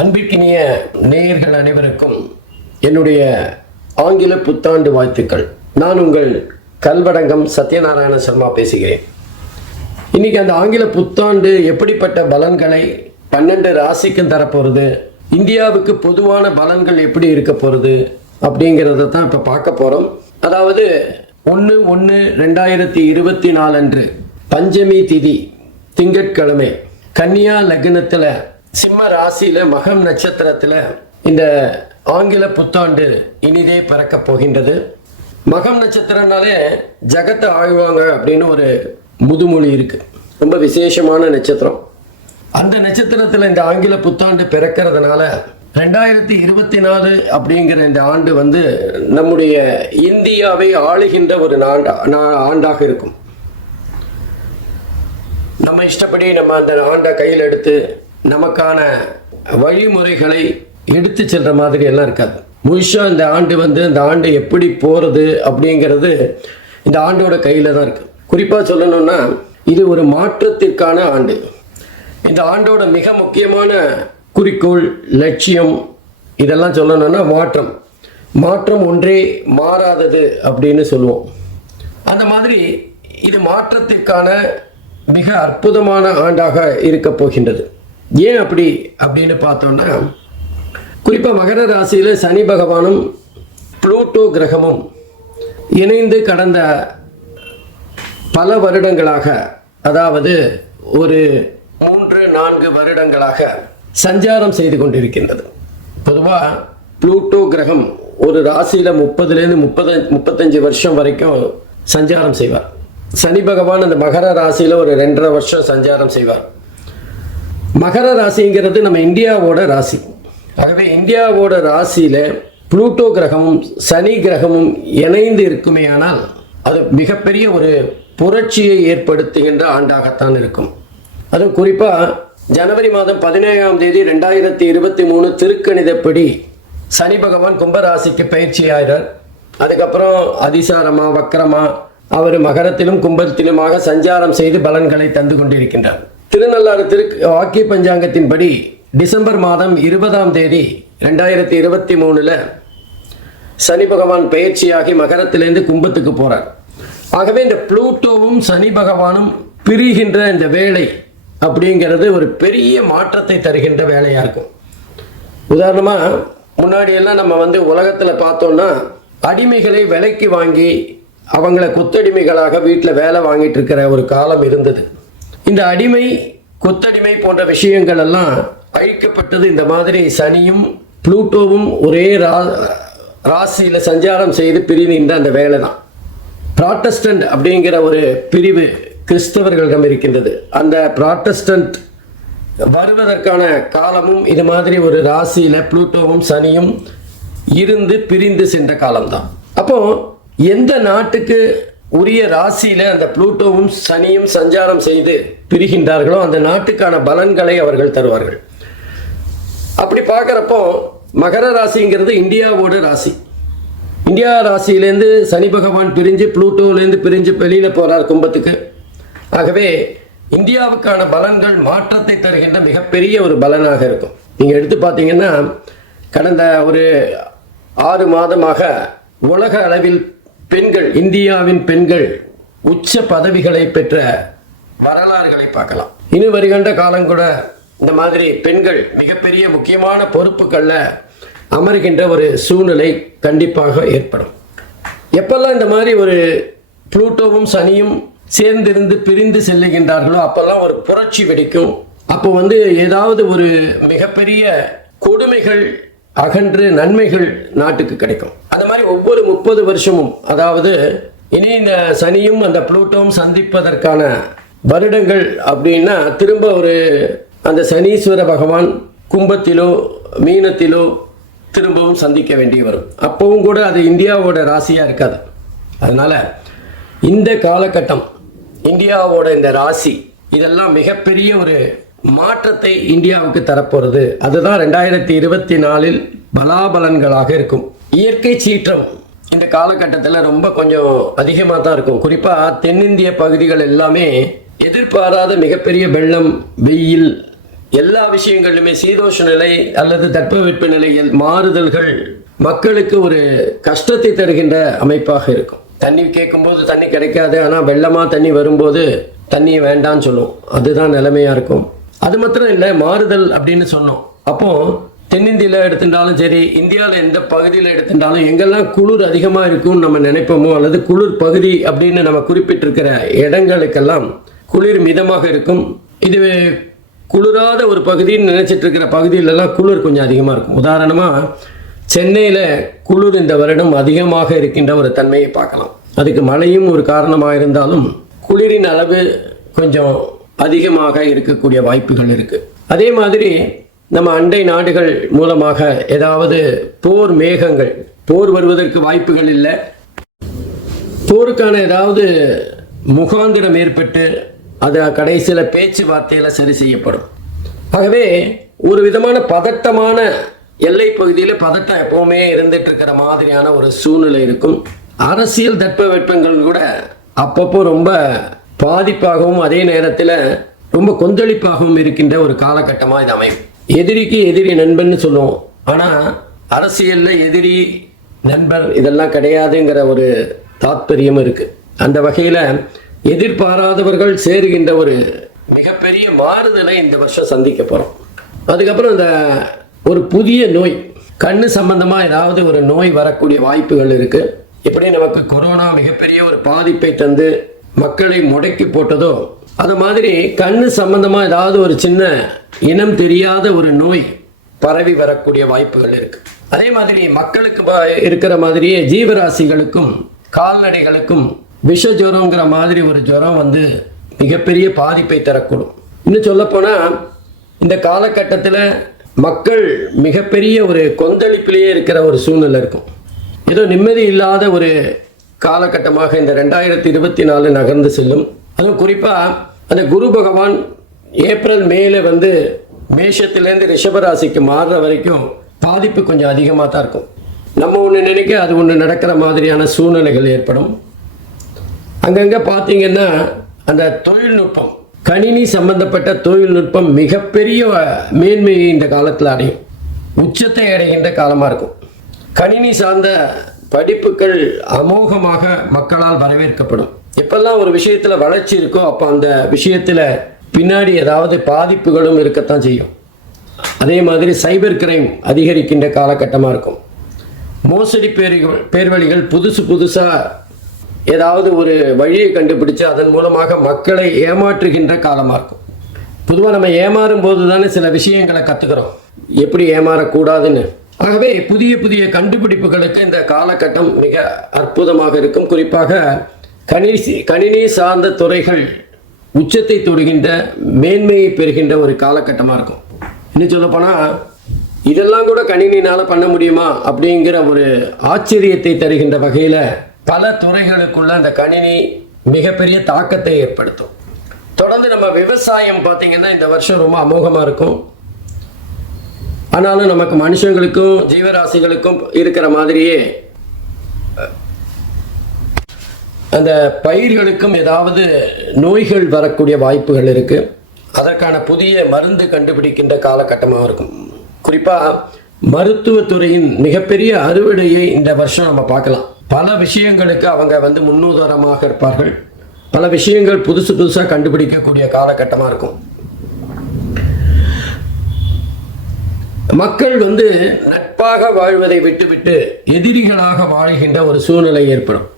அன்பிற்கினிய நேயர்கள் அனைவருக்கும் என்னுடைய ஆங்கில புத்தாண்டு வாழ்த்துக்கள். நான் உங்கள் கல்வடங்கம் சத்யநாராயண சர்மா பேசுகிறேன். இன்னைக்கு அந்த ஆங்கில புத்தாண்டு எப்படிப்பட்ட பலன்களை 12 ராசிக்கும் தரப்போகிறது, இந்தியாவுக்கு பொதுவான பலன்கள் எப்படி இருக்க போகிறது அப்படிங்கிறத தான் இப்போ பார்க்க போகிறோம். அதாவது 1/1/2024 அன்று பஞ்சமி திதி திங்கட்கிழமை கன்னியா லக்னத்தில் சிம்ம ராசியில் மகம் நட்சத்திரத்தில் இந்த ஆங்கில புத்தாண்டு இனிதே பிறக்க போகின்றது. மகம் நட்சத்திரம்னாலே ஜகத்தை ஆழ்வாங்க அப்படின்னு ஒரு முதுமொழி இருக்கு. ரொம்ப விசேஷமான நட்சத்திரம். அந்த நட்சத்திரத்தில் இந்த ஆங்கில புத்தாண்டு பிறக்கிறதுனால 2024 அப்படிங்கிற இந்த ஆண்டு நம்முடைய இந்தியாவை ஆளுகின்ற ஒரு ஆண்டாக இருக்கும். நம்ம இஷ்டப்படி நம்ம அந்த ஆண்டை கையில் எடுத்து நமக்கான வழிமுறைகளை எடுத்து செல்ற மாதிரி எல்லாம் இருக்காது. முழுஷா இந்த ஆண்டு இந்த ஆண்டு எப்படி போறது அப்படிங்கிறது இந்த ஆண்டோட கையில தான் இருக்கு. குறிப்பா சொல்லணும்னா இது ஒரு மாற்றத்திற்கான ஆண்டு. இந்த ஆண்டோட மிக முக்கியமான குறிக்கோள், லட்சியம் இதெல்லாம் சொல்லணும்னா மாற்றம் ஒன்றே மாறாதது அப்படின்னு சொல்லுவோம். அந்த மாதிரி இது மாற்றத்திற்கான மிக அற்புதமான ஆண்டாக இருக்க போகின்றது. ஏன் அப்படின்னு பார்த்தோம்னா, குறிப்பாக மகர ராசியில் சனி பகவானும் புளூட்டோ கிரகமும் இணைந்து கடந்த பல வருடங்களாக, அதாவது ஒரு 3-4 வருடங்களாக சஞ்சாரம் செய்து கொண்டிருக்கின்றது. பொதுவாக புளூட்டோ கிரகம் ஒரு ராசியில் 30-35 வருஷம் வரைக்கும் சஞ்சாரம் செய்வார். சனி பகவான் அந்த மகர ராசியில் ஒரு 2.5 வருஷம் சஞ்சாரம் செய்வார். மகர ராசிங்கிறது நம்ம இந்தியாவோட ராசி. ஆகவே இந்தியாவோட ராசியில புளூட்டோ கிரகமும் சனி கிரகமும் இணைந்து இருக்குமே ஆனால் அது மிகப்பெரிய ஒரு புரட்சியை ஏற்படுத்துகின்ற ஆண்டாகத்தான் இருக்கும். அதுவும் குறிப்பா ஜனவரி மாதம் 17ஆம் தேதி 2023 திருக்கணிதப்படி சனி பகவான் கும்பராசிக்கு பயிற்சி ஆகிறார். அதுக்கப்புறம் அதிசாரமா வக்கரமா அவர் மகரத்திலும் கும்பத்திலுமாக சஞ்சாரம் செய்து பலன்களை தந்து கொண்டிருக்கின்றார். திருநள்ளாறு வாக்கிய பஞ்சாங்கத்தின்படி டிசம்பர் மாதம் 20ஆம் தேதி 2023 சனி பகவான் பயிற்சியாகி மகரத்திலிருந்து கும்பத்துக்கு போறார். ஆகவே இந்த புளூட்டோவும் சனி பகவானும் பிரிகின்ற இந்த வேலை அப்படிங்கிறது ஒரு பெரிய மாற்றத்தை தருகின்ற வேலையா இருக்கும். உதாரணமா முன்னாடி எல்லாம் நம்ம உலகத்துல பார்த்தோம்னா அடிமைகளை விலைக்கு வாங்கி அவங்கள கொத்தடிமைகளாக வீட்டில் வேலை வாங்கிட்டு இருக்கிற ஒரு காலம் இருந்தது. இந்த அடிமை கொத்தடிமை போன்ற விஷயங்கள் எல்லாம் அழிக்கப்பட்டது. இந்த மாதிரி சனியும் புளூட்டோவும் ஒரே ராசியில சஞ்சாரம் செய்து பிரிந்த அந்த வேலை தான். ப்ராட்டஸ்டன்ட் அப்படிங்கிற ஒரு பிரிவு கிறிஸ்தவர்களிடம் இருக்கின்றது. அந்த ப்ராட்டஸ்டன்ட் வருவதற்கான காலமும் இது மாதிரி ஒரு ராசியில புளூட்டோவும் சனியும் இருந்து பிரிந்து சென்ற காலம்தான். அப்போ எந்த நாட்டுக்கு உரிய ராசியில அந்த புளூட்டோவும் சனியும் சஞ்சாரம் செய்து பிரிகின்றார்களோ அந்த நாட்டுக்கான பலன்களை அவர்கள் தருவார்கள். அப்படி பார்க்குறப்போ மகர ராசிங்கிறது இந்தியாவோட ராசி. இந்தியா ராசியிலேருந்து சனி பகவான் பிரிஞ்சு புளூட்டோலேருந்து பிரிஞ்சு வெளியில போறார் கும்பத்துக்கு. ஆகவே இந்தியாவுக்கான பலன்கள் மாற்றத்தை தருகின்ற மிகப்பெரிய ஒரு பலனாக இருக்கும். நீங்க எடுத்து பார்த்தீங்கன்னா கடந்த ஒரு 6 மாதமாக உலக அளவில் பெண்கள், இந்தியாவின் பெண்கள் உச்ச பதவிகளை பெற்ற வரலாறுகளை பார்க்கலாம். இனி வருகின்ற காலம் கூட இந்த மாதிரி பெண்கள் மிகப்பெரிய முக்கியமான பொறுப்புகளில் அமர்கின்ற ஒரு சூழ்நிலை கண்டிப்பாக ஏற்படும். எப்பெல்லாம் இந்த மாதிரி ஒரு புளூட்டோவும் சனியும் சேர்ந்திருந்து பிரிந்து செல்லுகின்றார்களோ அப்பெல்லாம் ஒரு புரட்சி வெடிக்கும். அப்போ ஏதாவது ஒரு மிகப்பெரிய கொடுமைகள் அகன்று நன்மைகள் நாட்டுக்கு கிடைக்கும். அந்த மாதிரி ஒவ்வொரு 30 வருஷமும், அதாவது இனி இந்த சனியும் அந்த புளூட்டோவும் சந்திப்பதற்கான வருடங்கள் அப்படின்னா திரும்ப ஒரு அந்த சனீஸ்வர பகவான் கும்பத்திலோ மீனத்திலோ திரும்பவும் சந்திக்க வேண்டி வரும். அப்பவும் கூட அது இந்தியாவோட ராசியா இருக்காது. அதனால இந்த காலகட்டம் இந்தியாவோட இந்த ராசி இதெல்லாம் மிகப்பெரிய ஒரு மாற்றத்தை இந்தியாவுக்கு தரப்போறது. அதுதான் 2024 பலாபலன்களாக இருக்கும். இயற்கை சீற்றம் இந்த காலகட்டத்தில் ரொம்ப கொஞ்சம் அதிகமாக தான் இருக்கும். குறிப்பாக தென்னிந்திய பகுதிகள் எல்லாமே எதிர்பாராத மிகப்பெரிய வெள்ளம், வெயில் எல்லா விஷயங்களிலுமே சீதோஷ நிலை அல்லது தட்பவெட்ப நிலையில் மாறுதல்கள் மக்களுக்கு ஒரு கஷ்டத்தை தருகின்ற அமைப்பாக இருக்கும். தண்ணி கேட்கும்போது தண்ணி கிடைக்காது, ஆனால் வெள்ளமாக தண்ணி வரும்போது தண்ணியை வேண்டான்னு சொல்லும். அதுதான் நிலைமையாக இருக்கும். அது மாத்திரம் இல்லை, மாறுதல் அப்படின்னு சொன்னோம். அப்போ தென்னிந்தியாவில் எடுத்துட்டாலும் சரி, இந்தியாவில் எந்த பகுதியில் எடுத்துட்டாலும் எங்கெல்லாம் குளிர் அதிகமாக இருக்கும்னு நம்ம நினைப்போமோ, அல்லது குளிர் பகுதி அப்படின்னு நம்ம குறிப்பிட்டிருக்கிற இடங்களுக்கெல்லாம் குளிர் மிதமாக இருக்கும். இது குளிராத ஒரு பகுதின்னு நினைச்சிட்டு இருக்கிற பகுதியிலெல்லாம் குளிர் கொஞ்சம் அதிகமாக இருக்கும். உதாரணமாக சென்னையில் குளிர் இந்த வருடம் அதிகமாக இருக்கின்ற ஒரு தன்மையை பார்க்கலாம். அதுக்கு மழையும் ஒரு காரணமாக இருந்தாலும் குளிரின் அளவு கொஞ்சம் அதிகமாக இருக்கக்கூடிய வாய்ப்புகள் இருக்குது. அதே மாதிரி நம்ம அண்டை நாடுகள் மூலமாக ஏதாவது போர் மேகங்கள், போர் வருவதற்கு வாய்ப்புகள் இல்லை, போருக்கான ஏதாவது முகாந்திரம் ஏற்பட்டு அது கடைசியில் பேச்சுவார்த்தையில் சரி செய்யப்படும். ஆகவே ஒரு விதமான பதட்டமான எல்லை பகுதியில் பதட்டம் எப்பவுமே இருந்துட்டு இருக்கிற மாதிரியான ஒரு சூழ்நிலை இருக்கும். அரசியல் தட்பவெப்பங்கள் கூட அப்பப்போ ரொம்ப பாதிப்பாகவும் அதே நேரத்தில் ரொம்ப கொந்தளிப்பாகவும் இருக்கின்ற ஒரு காலகட்டமாக இது அமையும். எதிரிக்கு எதிரி நண்பன் சொல்லுவோம், ஆனால் அரசியலில் எதிரி நண்பர் இதெல்லாம் கிடையாதுங்கிற ஒரு தாத்பரியம் இருக்கு. அந்த வகையில் எதிர்பாராதவர்கள் சேருகின்ற ஒரு மிகப்பெரிய மாறுதலை இந்த வருஷம் சந்திக்க போகிறோம். அதுக்கப்புறம் இந்த ஒரு புதிய நோய், கண்ணு சம்பந்தமாக ஏதாவது ஒரு நோய் வரக்கூடிய வாய்ப்புகள் இருக்குது. எப்படி நமக்கு கொரோனா மிகப்பெரிய ஒரு பாதிப்பை தந்து மக்களை முடக்கி போட்டதோ, அது மாதிரி கண்ணு சம்பந்தமாக ஏதாவது ஒரு சின்ன இனம் தெரியாத ஒரு நோய் பரவி வரக்கூடிய வாய்ப்புகள் இருக்கு. அதே மாதிரி மக்களுக்கு இருக்கிற மாதிரியே ஜீவராசிகளுக்கும் கால்நடைகளுக்கும் விஷ ஜுரங்கிற மாதிரி ஒரு ஜுரம் வந்து மிகப்பெரிய பாதிப்பை தரக்கூடும். இன்னும் சொல்லப்போனால் இந்த காலகட்டத்தில் மக்கள் மிகப்பெரிய ஒரு கொந்தளிப்பிலேயே இருக்கிற ஒரு சூழ்நிலை இருக்கும். ஏதோ நிம்மதி இல்லாத ஒரு காலகட்டமாக இந்த 2024 நகர்ந்து செல்லும். அதுவும் குறிப்பாக அந்த குரு பகவான் ஏப்ரல் மேல வந்து மேஷத்திலேருந்து ரிஷபராசிக்கு மாறுற வரைக்கும் பாதிப்பு கொஞ்சம் அதிகமாக தான் இருக்கும். நம்ம ஒன்று நினைக்க அது ஒன்று நடக்கிற மாதிரியான சூழ்நிலைகள் ஏற்படும். அங்கங்கே பார்த்தீங்கன்னா அந்த தொழில்நுட்பம், கணினி சம்பந்தப்பட்ட தொழில்நுட்பம் மிகப்பெரிய மேன்மையை இந்த காலத்தில் அடையும், உச்சத்தை அடைகின்ற காலமாக இருக்கும். கணினி சார்ந்த படிப்புகள் அமோகமாக மக்களால் வரவேற்கப்படும். எப்பெல்லாம் ஒரு விஷயத்தில் வளர்ச்சி இருக்கோ அப்போ அந்த விஷயத்தில் பின்னாடி ஏதாவது பாதிப்புகளும் இருக்கத்தான் செய்யும். அதே மாதிரி சைபர் கிரைம் அதிகரிக்கின்ற காலகட்டமாக இருக்கும். மோசடி பேர்வழிகள் புதுசாக ஏதாவது ஒரு வழியை கண்டுபிடிச்சு அதன் மூலமாக மக்களை ஏமாற்றுகின்ற காலமாக இருக்கும். பொதுவாக நம்ம ஏமாறும் போது தானே சில விஷயங்களை கற்றுக்கிறோம், எப்படி ஏமாறக்கூடாதுன்னு. ஆகவே புதிய புதிய கண்டுபிடிப்புகளுக்கு இந்த காலகட்டம் மிக அற்புதமாக இருக்கும். குறிப்பாக கணினி சார்ந்த துறைகள் உச்சத்தை தொடுகின்ற மேன்மையை பெறுகின்ற ஒரு காலகட்டமாக இருக்கும். இன்னும் சொல்லப்போனால் இதெல்லாம் கூட கணினினால் பண்ண முடியுமா அப்படிங்கிற ஒரு ஆச்சரியத்தை தருகின்ற வகையில் பல துறைகளுக்குள்ள அந்த கணினி மிகப்பெரிய தாக்கத்தை ஏற்படுத்தும். தொடர்ந்து நம்ம விவசாயம் பார்த்தீங்கன்னா இந்த வருஷம் ரொம்ப அமோகமாக இருக்கும். ஆனாலும் நமக்கு மனுஷங்களுக்கும் ஜீவராசிகளுக்கும் இருக்கிற மாதிரியே அந்த பயிர்களுக்கும் ஏதாவது நோய்கள் வரக்கூடிய வாய்ப்புகள் இருக்கு. அதற்கான புதிய மருந்து கண்டுபிடிக்கின்ற காலகட்டமாக இருக்கும். குறிப்பாக மருத்துவத்துறையின் மிகப்பெரிய அறுவடையை இந்த வருஷம் நம்ம பார்க்கலாம். பல விஷயங்களுக்கு அவங்க வந்து முன்னுதாரணமாக இருப்பார்கள். பல விஷயங்கள் புதுசாக கண்டுபிடிக்கக்கூடிய காலகட்டமாக இருக்கும். மக்கள் வந்து நட்பாக வாழ்வதை விட்டுவிட்டு எதிரிகளாக வாழ்கின்ற ஒரு சூழ்நிலை ஏற்படும்.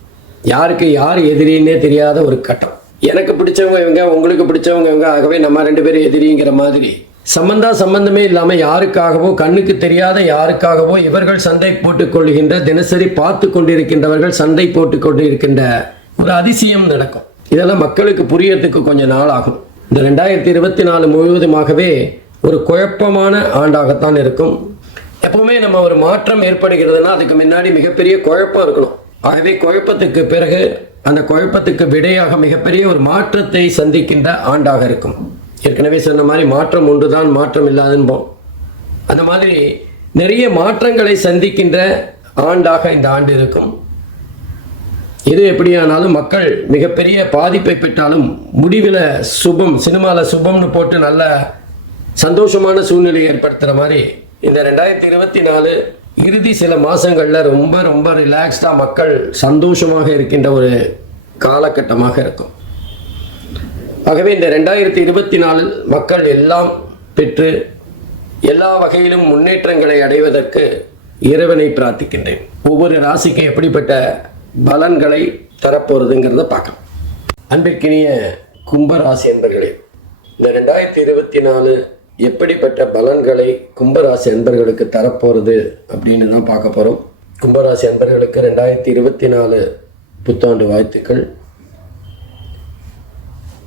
யாருக்கு யார் எதிரின்னே தெரியாத ஒரு கட்டம். எனக்கு பிடிச்சவங்க இவங்க, உங்களுக்கு பிடிச்சவங்க இவங்க, ஆகவே நம்ம 2 பேரும் எதிரிங்கிற மாதிரி சம்பந்தமே இல்லாமல் யாருக்காகவோ கண்ணுக்கு தெரியாத யாருக்காகவோ இவர்கள் சண்டை போட்டுக் கொள்கின்ற, தினசரி பார்த்து கொண்டிருக்கின்றவர்கள் சண்டை போட்டுக் கொண்டிருக்கின்ற ஒரு அதிசயம் நடக்கும். இதெல்லாம் மக்களுக்கு புரியறதுக்கு கொஞ்சம் நாள் ஆகும். இந்த 2024 முழுவதுமாகவே ஒரு குழப்பமான ஆண்டாகத்தான் இருக்கும். எப்பவுமே நம்ம ஒரு மாற்றம் ஏற்படுகிறதுனா அதுக்கு முன்னாடி மிகப்பெரிய குழப்பம் இருக்கணும். ஆகவே குழப்பத்துக்கு பிறகு அந்த குழப்பத்துக்கு விடையாக மிகப்பெரிய ஒரு மாற்றத்தை சந்திக்கின்ற ஆண்டாக இருக்கும். ஏற்கனவே சொன்ன மாதிரி மாற்றம் ஒன்றுதான், மாற்றம் இல்லாதுன்போம். அந்த மாதிரி நிறைய மாற்றங்களை சந்திக்கின்ற ஆண்டாக இந்த ஆண்டு இருக்கும். எது எப்படியானாலும் மக்கள் மிகப்பெரிய பாதிப்பை பெற்றாலும் முடிவில் சுபம், சினிமாவில் சுபம்னு போட்டு நல்ல சந்தோஷமான சூழ்நிலையை ஏற்படுத்துகிற மாதிரி இந்த 2024 இறுதி சில மாதங்களில் ரொம்ப ரொம்ப ரிலாக்ஸ்டாக மக்கள் சந்தோஷமாக இருக்கின்ற ஒரு காலகட்டமாக இருக்கும். ஆகவே இந்த 2024 மக்கள் எல்லாம் பெற்று எல்லா வகையிலும் முன்னேற்றங்களை அடைவதற்கு இறைவனை பிரார்த்திக்கின்றேன். ஒவ்வொரு ராசிக்கும் எப்படிப்பட்ட பலன்களை தரப்போறதுங்கிறத பார்க்கலாம். அன்பிற்கினிய கும்பராசி என்பர்களே, இந்த 2024 எப்படிப்பட்ட பலன்களை கும்பராசி அன்பர்களுக்கு தரப்போகிறது அப்படின்னு தான் பார்க்க போகிறோம். கும்பராசி அன்பர்களுக்கு 2024 புத்தாண்டு வாழ்த்துக்கள்.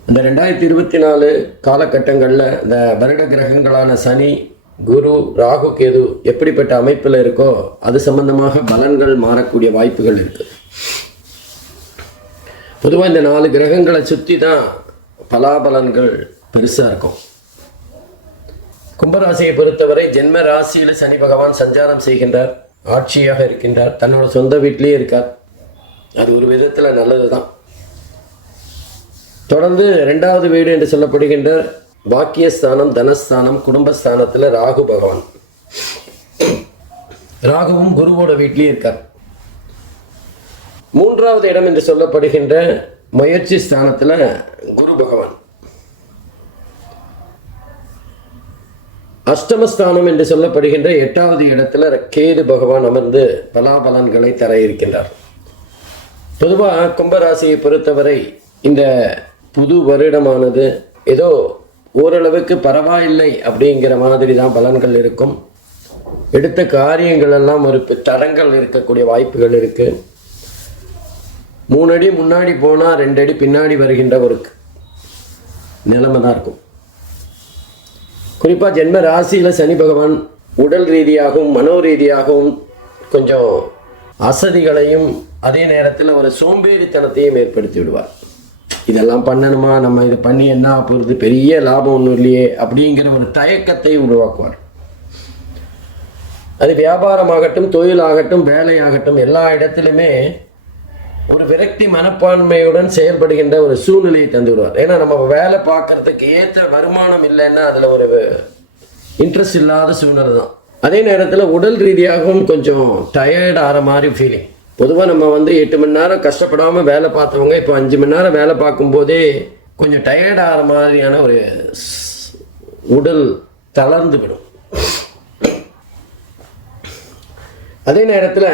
இந்த 2024 காலகட்டங்களில் இந்த வருட கிரகங்களான சனி, குரு, ராகு, கேது எப்படிப்பட்ட அமைப்பில் இருக்கோ அது சம்பந்தமாக பலன்கள் மாறக்கூடிய வாய்ப்புகள் இருக்குது. பொதுவாக இந்த 4 கிரகங்களை சுற்றி தான் பலாபலன்கள் பெருசாக இருக்கும். கும்பராசியை பொறுத்தவரை ஜென்ம ராசியில் சனி பகவான் சஞ்சாரம் செய்கின்றார், ஆட்சியாக இருக்கின்றார், தன்னோட சொந்த வீட்டிலேயே இருக்கார். அது ஒரு விதத்தில் நல்லது தான். தொடர்ந்து 2வது வீடு என்று சொல்லப்படுகின்ற பாக்கியஸ்தானம், தனஸ்தானம், குடும்பஸ்தானத்தில் ராகு பகவான், ராகுவும் குருவோட வீட்டிலேயே இருக்கார். 3வது இடம் என்று சொல்லப்படுகின்ற முயற்சி ஸ்தானத்தில் குரு பகவான், அஷ்டமஸ்தானம் என்று சொல்லப்படுகின்ற 8வது இடத்துல கேது பகவான் அமர்ந்து பலாபலன்களை தர இருக்கின்றார். பொதுவாக கும்பராசியை பொறுத்தவரை இந்த புது வருடமானது ஏதோ ஓரளவுக்கு பரவாயில்லை அப்படிங்கிற மாதிரி தான் பலன்கள் இருக்கும். எடுத்த காரியங்கள் எல்லாம் ஒரு தடங்கள் இருக்கக்கூடிய வாய்ப்புகள் இருக்கு. 3 அடி முன்னாடி போனால் 2 அடி பின்னாடி வருகின்ற ஒரு நிலைமை தான் இருக்கும். குறிப்பாக ஜென்ம ராசியில் சனி பகவான் உடல் ரீதியாகவும் மனோ ரீதியாகவும் கொஞ்சம் அசதிகளையும் அதே நேரத்தில் ஒரு சோம்பேறித்தனத்தையும் ஏற்படுத்தி விடுவார். இதெல்லாம் பண்ணணுமா, நம்ம இதை பண்ணி என்ன போகிறது, பெரிய லாபம் ஒன்றும் இல்லையே அப்படிங்கிற ஒரு தயக்கத்தை உருவாக்குவார். அது வியாபாரமாகட்டும், தொழிலாகட்டும், வேலையாகட்டும், எல்லா இடத்துலையுமே ஒரு விரக்தி மனப்பான்மையுடன் செயல்படுகின்ற ஒரு சூழ்நிலையை தந்து விடுவார். ஏன்னா நம்ம வேலை பார்க்கறதுக்கு ஏற்ற வருமானம் இல்லைன்னா அதில் ஒரு இன்ட்ரெஸ்ட் இல்லாத சூழ்நிலை தான். அதே நேரத்தில் உடல் ரீதியாகவும் கொஞ்சம் டயர்ட் ஆகிற மாதிரி ஃபீலிங். பொதுவாக நம்ம 8 மணி நேரம் கஷ்டப்படாமல் வேலை பார்த்தவங்க இப்போ 5 மணி நேரம் வேலை பார்க்கும்போதே கொஞ்சம் டயர்ட் ஆகிற மாதிரியான ஒரு உடல் தளர்ந்து விடும். அதே நேரத்தில்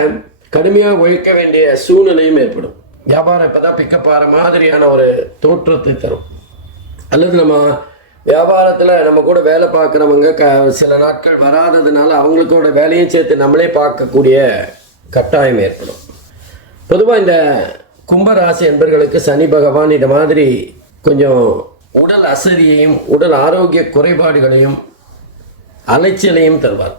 கடுமையாக உழைக்க வேண்டிய சூழ்நிலையும் ஏற்படும். வியாபாரம் இப்போ தான் பிக்கப் ஆகிற மாதிரியான ஒரு தோற்றத்தை தரும். அல்லது நம்ம வியாபாரத்தில் நம்ம கூட வேலை பார்க்குறவங்க சில நாட்கள் வராததுனால அவங்களுக்கோட வேலையும் சேர்த்து நம்மளே பார்க்கக்கூடிய கட்டாயம் ஏற்படும். பொதுவாக இந்த கும்பராசி என்பர்களுக்கு சனி பகவான் இந்த மாதிரி கொஞ்சம் உடல் அசதியையும் உடல் ஆரோக்கிய குறைபாடுகளையும் அலைச்சலையும் தருவார்.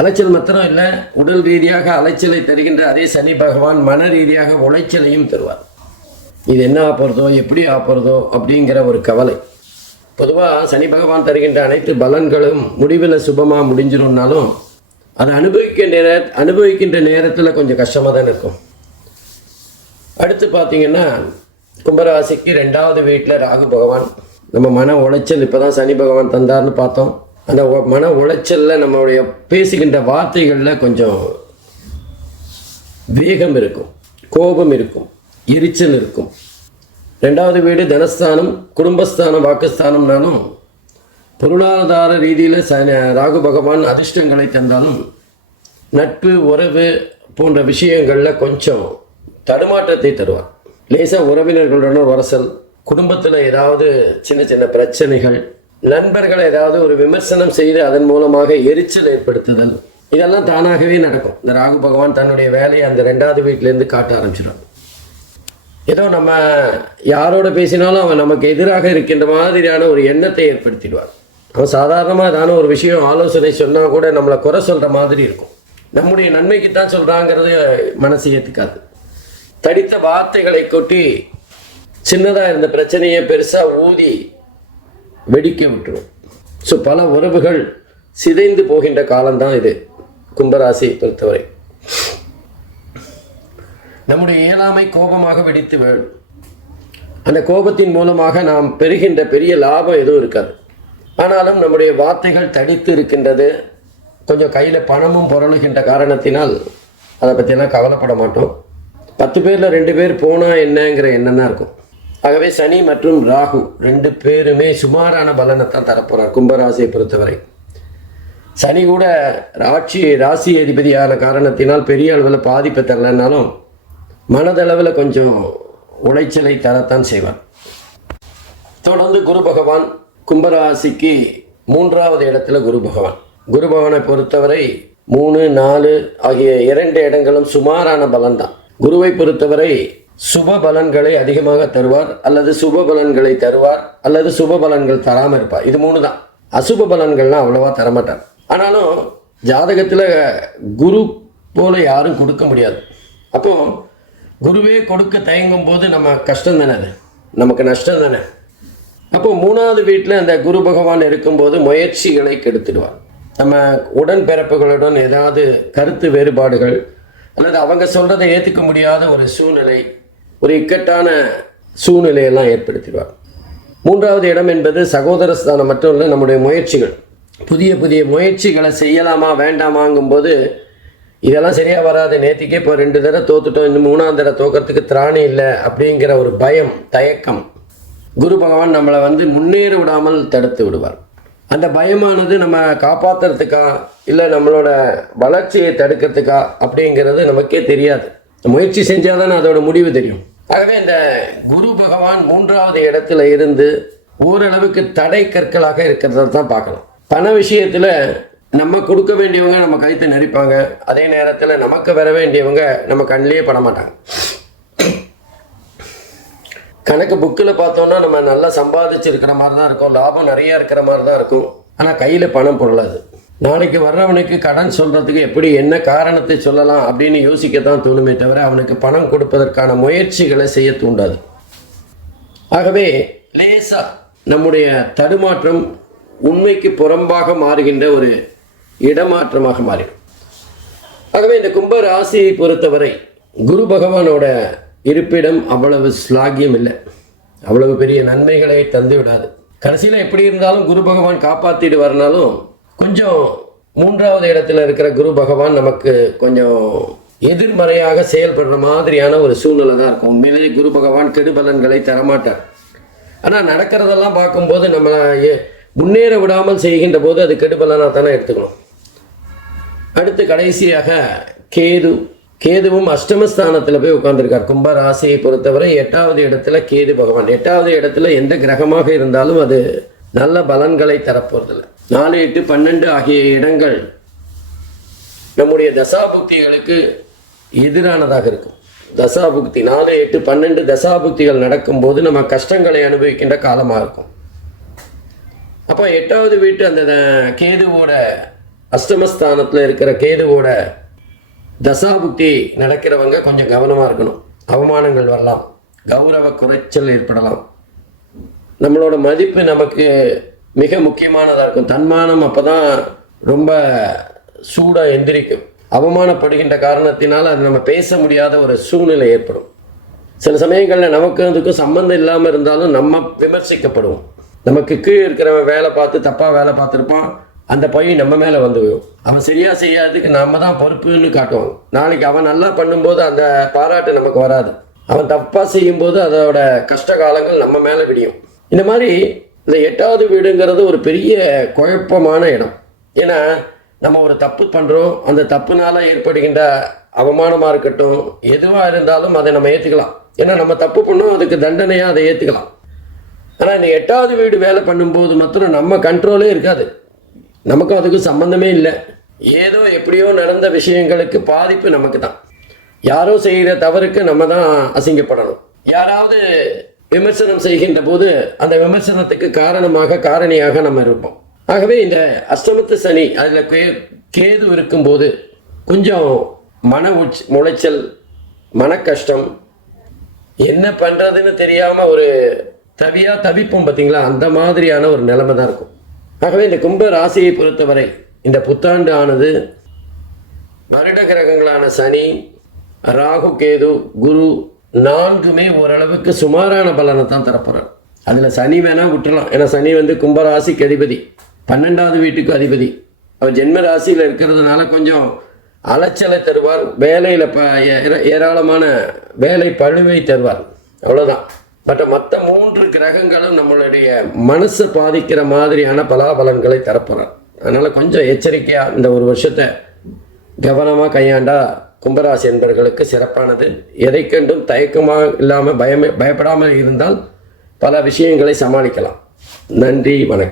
அலைச்சல் மாத்திரம் இல்லை, உடல் ரீதியாக அலைச்சலை தருகின்ற அதே சனி பகவான் மன ரீதியாக உளைச்சலையும் தருவார். இது என்ன ஆப்பறதோ எப்படி ஆப்பறதோ அப்படிங்கிற ஒரு கவலை. பொதுவாக சனி பகவான் தருகின்ற அனைத்து பலன்களும் முடிவில் சுபமாக முடிஞ்சிடும்னாலும் அதை அனுபவிக்கின்ற நேரத்தில் கொஞ்சம் கஷ்டமாக தான் இருக்கும். அடுத்து பார்த்தீங்கன்னா கும்பராசிக்கு 2வது வீட்டில் ராகு பகவான். நம்ம மன உளைச்சல் இப்போ தான் சனி பகவான் தந்தார்னு பார்த்தோம். அந்த மன உளைச்சலில் நம்மளுடைய பேசுகின்ற வார்த்தைகளில் கொஞ்சம் வேகம் இருக்கும், கோபம் இருக்கும், எரிச்சல் இருக்கும். 2வது வீடு தனஸ்தானம், குடும்பஸ்தானம், வாக்குஸ்தானம்னாலும் பொருளாதார ரீதியில் ராகு பகவான் அதிர்ஷ்டங்களை தந்தாலும் நட்பு, உறவு போன்ற விஷயங்களில் கொஞ்சம் தடுமாற்றத்தை தருவார். லேசாக உறவினர்களுடன் உரசல், குடும்பத்தில் ஏதாவது சின்ன சின்ன பிரச்சனைகள், நண்பர்கள் ஏதாவது ஒரு விமர்சனம் செய்து அதன் மூலமாக எரிச்சல் ஏற்படுத்துதல், இதெல்லாம் தானாகவே நடக்கும். இந்த ராகு பகவான் தன்னுடைய வேலையை அந்த 2வது வீட்டிலேருந்து காட்ட ஆரம்பிச்சிடும். ஏதோ நம்ம யாரோட பேசினாலும் அவன் நமக்கு எதிராக இருக்கின்ற மாதிரியான ஒரு எண்ணத்தை ஏற்படுத்திடுவார். அவன் சாதாரணமாக ஏதான ஒரு விஷயம் ஆலோசனை சொன்னால் கூட நம்மளை குறை சொல்கிற மாதிரி இருக்கும். நம்முடைய நன்மைக்கு தான் சொல்கிறாங்கிறது மனசு ஏற்றுக்காது. தடித்த வார்த்தைகளை கொட்டி சின்னதாக இருந்த பிரச்சனையை பெருசாக ஊதி வெடிக்க விட்டுரும். ஸோ பல உறவுகள் சிதைந்து போகின்ற காலம்தான் இது கும்பராசியை பொறுத்தவரை. நம்முடைய இயலாமை கோபமாக வெடித்து விடும். அந்த கோபத்தின் மூலமாக நாம் பெறுகின்ற பெரிய லாபம் எதுவும் இருக்காது. ஆனாலும் நம்முடைய வார்த்தைகள் தடித்து இருக்கின்றது. கொஞ்சம் கையில் பணமும் புரளுகின்ற காரணத்தினால் அதை பற்றியெல்லாம் கவலைப்பட மாட்டோம். 10 பேரில் 2 பேர் போனால் என்னங்கிற எண்ணம் தான் இருக்கும். ஆகவே சனி மற்றும் ராகு 2 பேருமே சுமாரான பலனைத்தான் தரப்போகிறார் கும்பராசியை பொறுத்தவரை. சனி கூட ராசி அதிபதியான காரணத்தினால் பெரிய அளவில் பாதிப்பை தரலைன்னாலும் மனதளவில் கொஞ்சம் உளைச்சலை தரத்தான் செய்வார். தொடர்ந்து குரு பகவான் கும்பராசிக்கு 3வது இடத்துல குரு பகவானை பொறுத்தவரை 3, 4 ஆகிய 2 இடங்களும் சுமாரான பலன்தான். குருவை பொறுத்தவரை சுப பலன்களை அதிகமாக தருவார், அல்லது சுப பலன்களை தருவார், அல்லது சுப பலன்கள் தராமல் இருப்பார். இது 3 தான். அசுப பலன்கள்லாம் அவ்வளவா தரமாட்டார். ஆனாலும் ஜாதகத்தில் குரு போல யாரும் கொடுக்க முடியாது. அப்போ குருவே கொடுக்க தயங்கும் போது நம்ம கஷ்டம் தானே, அது நமக்கு நஷ்டம் தானே. அப்போ 3வது வீட்டில் அந்த குரு பகவான் இருக்கும்போது முயற்சிகளை கெடுத்துடுவார். நம்ம உடன்பிறப்புகளுடன் ஏதாவது கருத்து வேறுபாடுகள் அல்லது அவங்க சொல்கிறதை ஏற்றுக்க முடியாத ஒரு சூழ்நிலை, ஒரு இக்கட்டான சூழ்நிலையெல்லாம் ஏற்படுத்திடுவார். 3வது இடம் என்பது சகோதர ஸ்தானம் மட்டும் இல்லை, நம்முடைய முயற்சிகள், புதிய புதிய முயற்சிகளை செய்யலாமா வேண்டாமாங்கும்போது இதெல்லாம் சரியாக வராது, நேற்றுக்கே இப்போ 2 தடவை தோத்துட்டோம், இன்னும் 3ஆம் தடவை தோக்கிறதுக்கு திராணி இல்லை அப்படிங்கிற ஒரு பயம், தயக்கம் குரு பகவான் நம்மளை முன்னேற விடாமல் தடுத்து விடுவார். அந்த பயமானது நம்ம காப்பாற்றுறதுக்கா இல்லை நம்மளோட வளர்ச்சியை தடுக்கிறதுக்கா அப்படிங்கிறது நமக்கே தெரியாது. முயற்சி செஞ்சால் தானே அதோட முடிவு தெரியும். ஆகவே இந்த குரு பகவான் 3வது இடத்துல இருந்து ஓரளவுக்கு தடை கற்களாக இருக்கிறத தான் பார்க்கலாம். பண விஷயத்தில் நம்ம கொடுக்க வேண்டியவங்க நம்ம கைத்தை நெரிப்பாங்க, அதே நேரத்தில் நமக்கு வர வேண்டியவங்க நம்ம கண்ணிலேயே பட மாட்டாங்க. கணக்கு புக்கில் பார்த்தோன்னா நம்ம நல்லா சம்பாதிச்சிருக்கிற மாதிரி தான் இருக்கும், லாபம் நிறையா இருக்கிற மாதிரி தான் இருக்கும். ஆனால் கையில் பணம் பொருளாது. நாளைக்கு வர்றவனுக்கு கடன் சொல்கிறதுக்கு எப்படி என்ன காரணத்தை சொல்லலாம் அப்படின்னு யோசிக்கத்தான் தோணுமே தவிர அவனுக்கு பணம் கொடுப்பதற்கான முயற்சிகளை செய்ய தூண்டாது. ஆகவே லேசாக நம்முடைய தடுமாற்றம் உண்மைக்கு புறம்பாக மாறுகின்ற ஒரு இடமாற்றமாக மாறிடும். ஆகவே இந்த கும்ப ராசியை பொறுத்தவரை குரு பகவானோட இருப்பிடம் அவ்வளவு ஸ்லாகியம் இல்லை, அவ்வளவு பெரிய நன்மைகளை தந்து விடாது. கடைசியில் எப்படி இருந்தாலும் குரு பகவான் காப்பாற்றிட்டு வரனாலும் கொஞ்சம் 3வது இடத்துல இருக்கிற குரு பகவான் நமக்கு கொஞ்சம் எதிர்மறையாக செயல்படுற மாதிரியான ஒரு சூழ்நிலை தான் இருக்கும். உண்மையிலேயே குரு பகவான் கெடுபலன்களை தரமாட்டார். ஆனால் நடக்கிறதெல்லாம் பார்க்கும்போது நம்மளை முன்னேற விடாமல் செய்கின்ற போது அது கெடுபலனாக தானே எடுத்துக்கணும். அடுத்து கடைசியாக கேதுவும் அஷ்டமஸ்தானத்தில் போய் உட்கார்ந்துருக்கார். கும்ப ராசியை பொறுத்தவரை 8வது இடத்துல கேது பகவான். 8வது இடத்துல எந்த கிரகமாக இருந்தாலும் அது நல்ல பலன்களை தரப்போறதில்லை. 4, 8, 12 ஆகிய இடங்கள் நம்முடைய தசாபுக்திகளுக்கு எதிரானதாக இருக்கும். தசாபுக்தி 4, 8, 12 தசாபுக்திகள் நடக்கும்போது நம்ம கஷ்டங்களை அனுபவிக்கின்ற காலமாக இருக்கும். அப்போ 8வது வீட்டு அந்த கேதுவோட அஷ்டமஸ்தானத்தில் இருக்கிற கேதுவோட தசாபுக்தி நடக்கிறவங்க கொஞ்சம் கவனமாக இருக்கணும். அவமானங்கள் வரலாம், கௌரவ குறைச்சல் ஏற்படலாம், நம்மளோட மதிப்பு நமக்கு மிக முக்கியமானதாக இருக்கும். தன்மானம் அப்போ தான் ரொம்ப சூடாக எந்திரிக்கும். அவமானப்படுகின்ற காரணத்தினால் அது நம்ம பேச முடியாத ஒரு சூழ்நிலை ஏற்படும். சில சமயங்களில் நமக்கு அதுக்கும் சம்பந்தம் இல்லாமல் இருந்தாலும் நம்ம விமர்சிக்கப்படுவோம். நமக்கு கீழே இருக்கிறவன் வேலை பார்த்து தப்பாக வேலை பார்த்துருப்பான், அந்த பையன் நம்ம மேலே வந்து விடும். அவன் சரியாக செய்யாததுக்கு நம்ம தான் பொறுப்புன்னு காட்டுவான். நாளைக்கு அவன் நல்லா பண்ணும்போது அந்த பாராட்டு நமக்கு வராது. அவன் தப்பாக செய்யும்போது அதோட கஷ்ட காலங்கள் நம்ம மேலே விடியும். இந்த மாதிரி இந்த 8வது வீடுங்கிறது ஒரு பெரிய குழப்பமான இடம். ஏன்னா நம்ம ஒரு தப்பு பண்ணுறோம், அந்த தப்புனால ஏற்படுகின்ற அவமானமாக இருக்கட்டும், எதுவாக இருந்தாலும் அதை நம்ம ஏற்றுக்கலாம். ஏன்னா நம்ம தப்பு பண்ணோம், அதுக்கு தண்டனையாக அதை ஏற்றுக்கலாம். ஆனால் இந்த 8வது வீடு வேலை பண்ணும்போது மாத்திரம் நம்ம கண்ட்ரோலே இருக்காது, நமக்கும் அதுக்கு சம்பந்தமே இல்லை. ஏதோ எப்படியோ நடந்த விஷயங்களுக்கு பாதிப்பு நமக்கு தான். யாரோ செய்கிற தவறுக்கு நம்ம தான் அசிங்கப்படணும். யாராவது விமர்சனம் செய்கின்ற போது அந்த விமர்சனத்துக்கு காரணியாக நம்ம இருப்போம். ஆகவே இந்த அஷ்டமத்து சனி அதில் கேது இருக்கும்போது கொஞ்சம் முளைச்சல், மன கஷ்டம், என்ன பண்ணுறதுன்னு தெரியாமல் ஒரு தவிப்போம் பார்த்தீங்களா, அந்த மாதிரியான ஒரு நிலைமை தான் இருக்கும். ஆகவே இந்த கும்ப ராசியை பொறுத்தவரை இந்த புத்தாண்டு ஆனது வருட கிரகங்களான சனி, ராகு, கேது, குரு 4மே ஓரளவுக்கு சுமாரான பலனை தான் தரப்போகிறார். அதில் சனி வேணால் விட்டுறலாம். ஏன்னா சனி வந்து கும்பராசிக்கு அதிபதி, 12வது வீட்டுக்கு அதிபதி. அவர் ஜென்ம ராசியில் இருக்கிறதுனால கொஞ்சம் அலைச்சலை தருவார். வேலையில் ஏராளமான வேலை பழுவை தருவார், அவ்வளோதான். மற்ற 3 கிரகங்களும் நம்மளுடைய மனசை பாதிக்கிற மாதிரியான பலாபலன்களை தரப்போகிறார். அதனால் கொஞ்சம் எச்சரிக்கையாக இந்த ஒரு வருஷத்தை கவனமாக கையாண்டா கும்பராசி என்பவர்களுக்கு சிறப்பானது. எதை கண்டும் தயக்கமாக இல்லாமல் பயப்படாமல் இருந்தால் பல விஷயங்களை சமாளிக்கலாம். நன்றி, வணக்கம்.